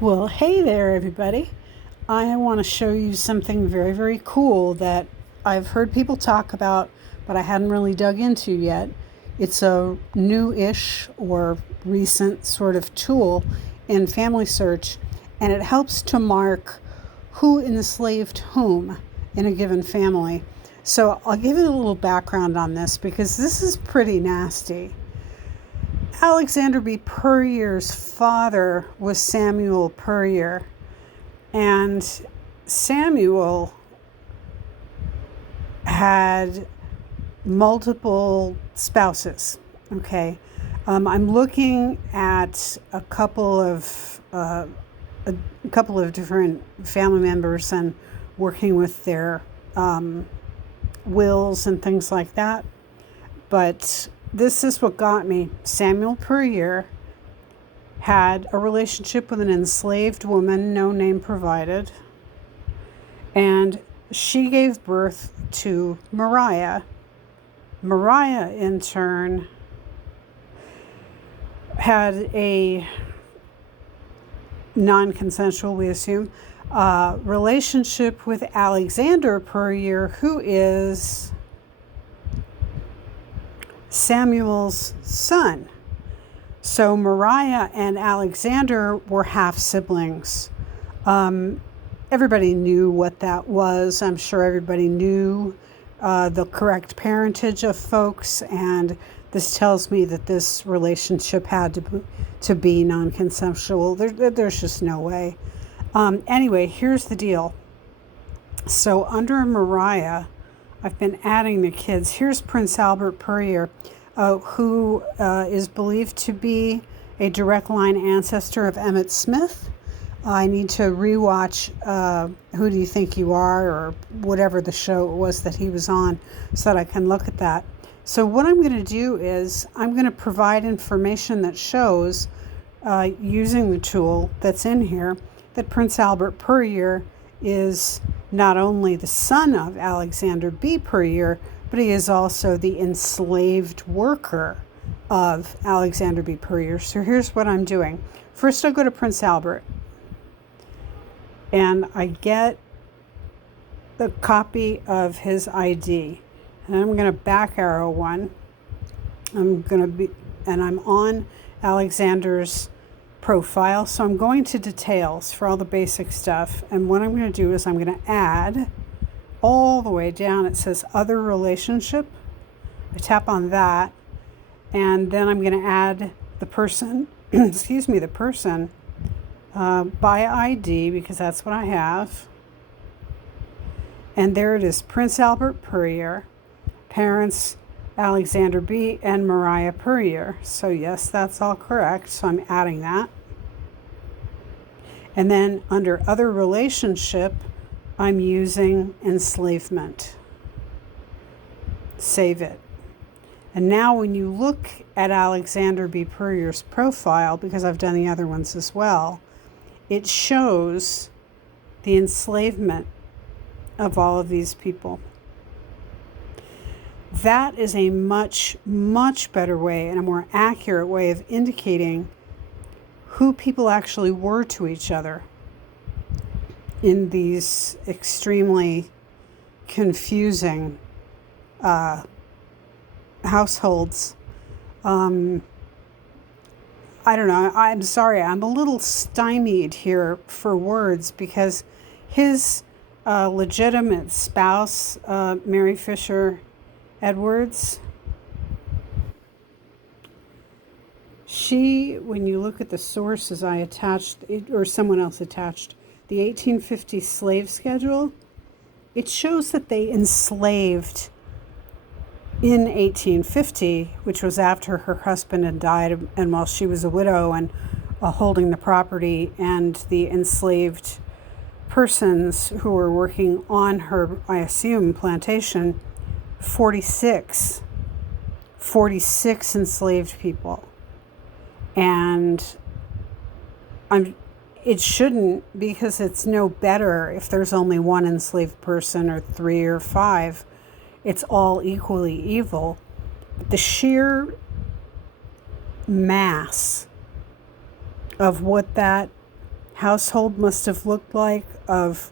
Well, hey there, everybody. I want to show you something very, very cool that I've heard people talk about, but I hadn't really dug into yet. It's a new-ish or recent sort of tool in FamilySearch, and it helps to mark who enslaved whom in a given family. So I'll give you a little background on this because this is pretty nasty. Alexander B. Puryear's father was Samuel Puryear, and Samuel had multiple spouses. Okay, I'm looking at a couple of different family members and working with their wills and things like that, but this is what got me. Samuel Puryear had a relationship with an enslaved woman, no name provided, and she gave birth to Mariah. Mariah, in turn, had a non-consensual, we assume, relationship with Alexander Puryear, who is Samuel's son. So Mariah and Alexander were half siblings. Everybody knew what that was. I'm sure everybody knew the correct parentage of folks, and this tells me that this relationship had to be non-consensual. There's just no way. Anyway, here's the deal. So under Mariah, I've been adding the kids. Here's Prince Albert Puryear, who is believed to be a direct line ancestor of Emmett Smith. I need to rewatch Who Do You Think You Are, or whatever the show it was that he was on, so that I can look at that. So what I'm going to do is I'm going to provide information that shows, using the tool that's in here, that Prince Albert Puryear is not only the son of Alexander B. Puryear, but he is also the enslaved worker of Alexander B. Puryear. So here's what I'm doing. First, I'll go to Prince Albert, and I get the copy of his ID. And I'm going to back arrow one. I'm on Alexander's profile. So I'm going to details for all the basic stuff. And what I'm going to do is I'm going to add all the way down. It says other relationship. I tap on that. And then I'm going to add the person, the person by ID, because that's what I have. And there it is, Prince Albert Puryear, parents Alexander B. and Mariah Puryear. So yes, that's all correct. So I'm adding that. And then under other relationship, I'm using enslavement. Save it. And now when you look at Alexander B. Puryear's profile, because I've done the other ones as well, it shows the enslavement of all of these people. That is a much, much better way and a more accurate way of indicating who people actually were to each other in these extremely confusing households. I don't know. I'm sorry. I'm a little stymied here for words because his legitimate spouse, Mary Fisher Edwards, she, when you look at the sources I attached, or someone else attached, the 1850 slave schedule, it shows that they enslaved in 1850, which was after her husband had died and while she was a widow and holding the property, and the enslaved persons who were working on her, I assume, plantation, 46 enslaved people. And it shouldn't, because it's no better if there's only one enslaved person or 3 or 5. It's all equally evil. But the sheer mass of what that household must have looked like, of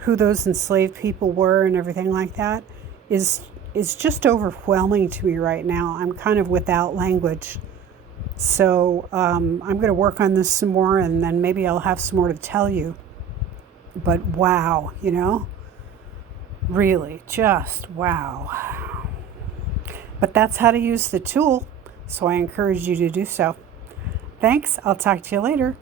who those enslaved people were and everything like that, is just overwhelming to me right now. I'm kind of without language. So I'm going to work on this some more, and then maybe I'll have some more to tell you. But wow, really, just wow. But that's how to use the tool, so I encourage you to do so. Thanks. I'll talk to you later.